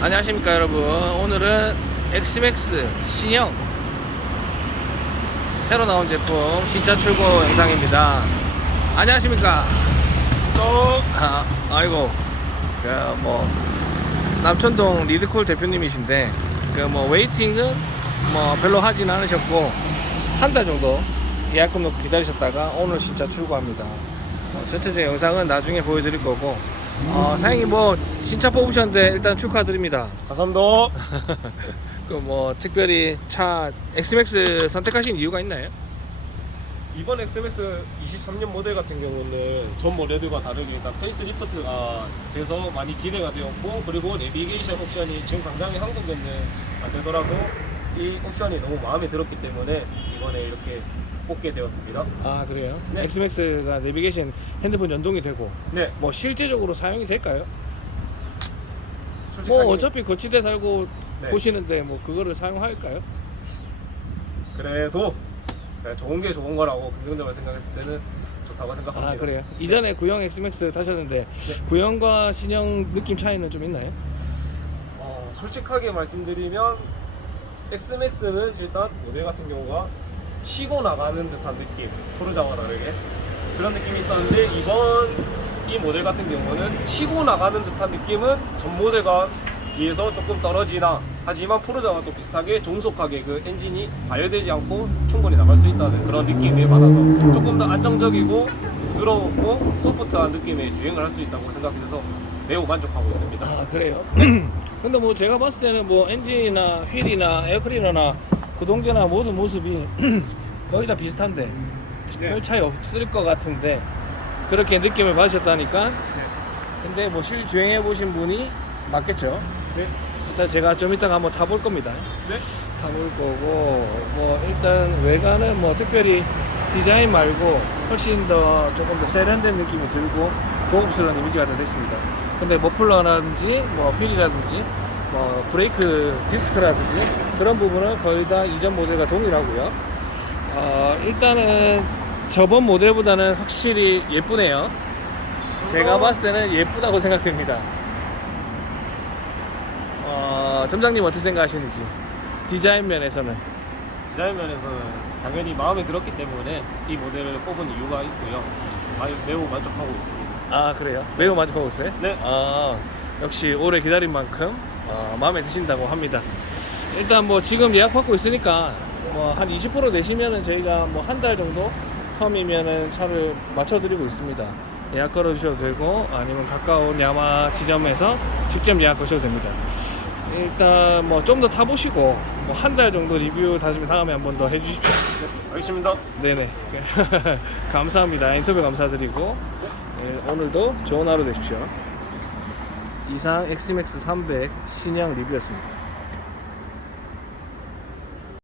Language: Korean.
안녕하십니까 여러분. 오늘은 엑스맥스 신형 새로 나온 제품 신차 출고 영상입니다. 안녕하십니까? 또? 아, 아이고. 그 뭐 남천동 리드콜 대표님이신데 그 뭐 웨이팅은 뭐 별로 하진 않으셨고 한 달 정도 예약금 놓고 기다리셨다가 오늘 진짜 출고합니다. 어, 전체적인 영상은 나중에 보여드릴 거고 어, 사장님 뭐 신차 뽑으셨는데 일단 축하드립니다 감사합니다. 그 뭐 특별히 차 엑스맥스 선택하신 이유가 있나요? 이번 엑스맥스 23년 모델 같은 경우는 전 모델들과 다르게 일단 페이스리프트가 돼서 많이 기대가 되었고 그리고 내비게이션 옵션이 지금 당장에 한국에는 안 되더라도 이 옵션이 너무 마음에 들었기 때문에 이번에 이렇게 뽑게 되었습니다. 아 그래요? 네. 엑스맥스가 내비게이션 핸드폰 연동이 되고 네. 뭐 실제적으로 사용이 될까요? 솔직하게 뭐 어차피 거치대 달고 네. 보시는데 뭐 그거를 사용할까요? 그래도 그냥 좋은 게 좋은 거라고 긍정적으로 생각했을 때는 좋다고 생각합니다. 아 그래요? 이전에 구형 엑스맥스 타셨는데 네. 구형과 신형 느낌 차이는 좀 있나요? 어, 솔직하게 말씀드리면 엑스맥스는 일단 모델 같은 경우가 치고 나가는 듯한 느낌 프로자와 다르게 그런 느낌이 있었는데 이번 이 모델 같은 경우는 치고 나가는 듯한 느낌은 전 모델과 비해서 조금 떨어지나 하지만 프로자와 또 비슷하게 종속하게 그 엔진이 발열되지 않고 충분히 나갈 수 있다는 그런 느낌을 받아서 조금 더 안정적이고 부드럽고 소프트한 느낌의 주행을 할 수 있다고 생각해서 매우 만족하고 있습니다. 아 그래요? 근데 뭐 제가 봤을 때는 뭐 엔진이나 휠이나 에어클리너나 구동계나 모든 모습이 거의 다 비슷한데 네. 별 차이 없을 것 같은데 그렇게 느낌을 받으셨다니까 네. 근데 뭐 실주행해 보신 분이 맞겠죠? 네. 일단 제가 좀 이따가 한번 타볼 겁니다 네. 타볼 거고 뭐 일단 외관은 뭐 특별히 디자인 말고 훨씬 더 조금 더 세련된 느낌이 들고 고급스러운 이미지가 더 됐습니다 근데 머플러라든지 뭐 휠이라든지 뭐 브레이크 디스크라든지 그런 부분은 거의 다 이전 모델과 동일하고요 어, 일단은 저번 모델보다는 확실히 예쁘네요 제가 봤을 때는 예쁘다고 생각됩니다 어, 점장님 어떻게 생각하시는지 디자인 면에서는 디자인 면에서는 당연히 마음에 들었기 때문에 이 모델을 뽑은 이유가 있고요. 아유, 매우 만족하고 있습니다. 아 그래요? 매우 만족하고 있어요? 네. 아 역시 오래 기다린 만큼 어, 마음에 드신다고 합니다. 일단 뭐 지금 예약 받고 있으니까 뭐 한 20% 내시면은 저희가 뭐 한 달 정도 텀이면은 차를 맞춰드리고 있습니다. 예약 걸어 주셔도 되고 아니면 가까운 야마 지점에서 직접 예약 거셔도 됩니다. 일단 뭐 좀 더 타보시고 뭐 한 달 정도 리뷰 다시 다음에 한 번 더 해주십시오. 네, 알겠습니다. 네네. 감사합니다. 인터뷰 감사드리고 네, 오늘도 좋은 하루 되십시오. 이상 엑스맥스 300 신형 리뷰였습니다.